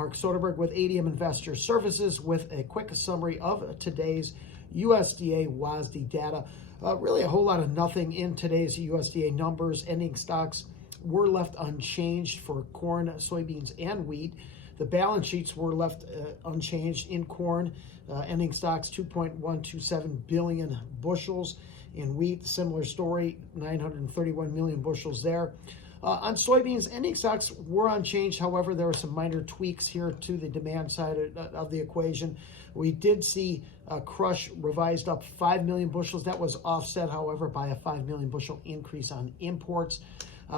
Mark Soderberg with ADM Investor Services with a quick summary of today's USDA WASDE data. Really a whole lot of nothing in today's USDA numbers. Ending stocks were left unchanged for corn, soybeans, and wheat. The balance sheets were left unchanged in corn. Ending stocks 2.127 billion bushels. In wheat, similar story, 931 million bushels there. On soybeans, ending stocks were unchanged. However, there were some minor tweaks here to the demand side of the equation. We did see crush revised up 5 million bushels. That was offset, however, by a 5 million bushel increase on imports.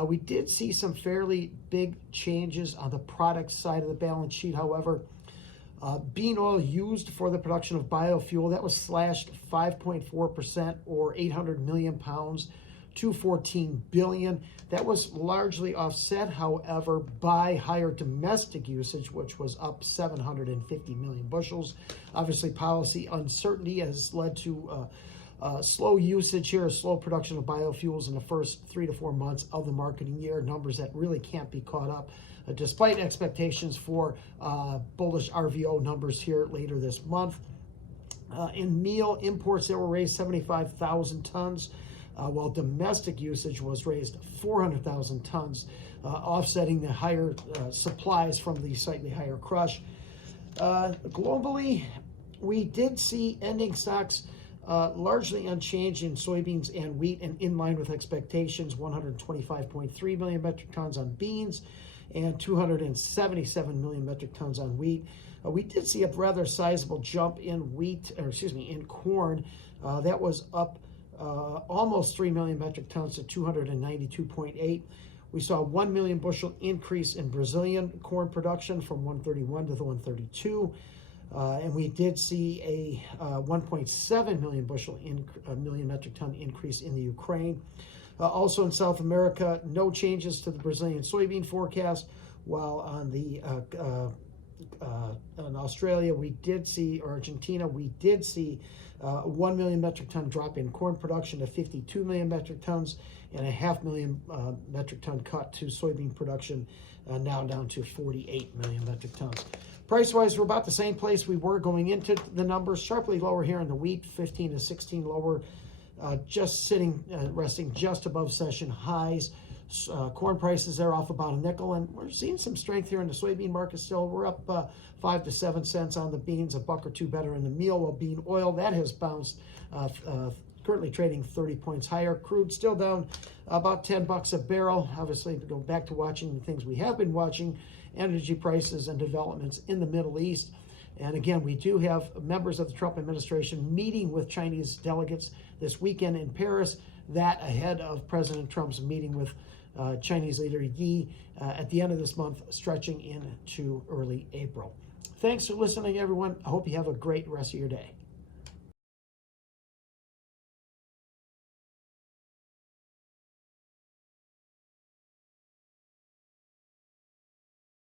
We did see some fairly big changes on the product side of the balance sheet, however. Bean oil used for the production of biofuel, that was slashed 5.4% or 800 million pounds to 14 billion. That was largely offset, however, by higher domestic usage, which was up 750 million bushels. Obviously, policy uncertainty has led to slow usage here, slow production of biofuels in the first 3 to 4 months of the marketing year, numbers that really can't be caught up, despite expectations for bullish RVO numbers here later this month. In meal imports, that were raised 75,000 tons. While domestic usage was raised 400,000 tons, offsetting the higher supplies from the slightly higher crush. Globally, we did see ending stocks largely unchanged in soybeans and wheat and in line with expectations, 125.3 million metric tons on beans and 277 million metric tons on wheat. We did see a rather sizable jump in in corn. That was up almost 3 million metric tons to 292.8. We saw a 1 million bushel increase in Brazilian corn production from 131 to the 132. And we did see a 1.7 million bushel million metric ton increase in the Ukraine. Also in South America, no changes to the Brazilian soybean forecast, while on in Australia, we did see, or Argentina, we did see a 1 million metric ton drop in corn production to 52 million metric tons and a 500,000 metric ton cut to soybean production, now down to 48 million metric tons. Price-wise, we're about the same place we were going into the numbers, sharply lower here in the wheat, 15 to 16 lower, just sitting, resting just above session highs. Corn prices are off about a nickel, and we're seeing some strength here in the soybean market still. We're up 5 to 7 cents on the beans, a buck or two better in the meal, while bean oil, that has bounced, currently trading 30 points higher. Crude still down about 10 bucks a barrel. Obviously, to go back to watching the things we have been watching, energy prices and developments in the Middle East. And again, we do have members of the Trump administration meeting with Chinese delegates this weekend in Paris, that ahead of President Trump's meeting with Chinese leader Yi at the end of this month, stretching into early April. Thanks for listening, everyone. I hope you have a great rest of your day.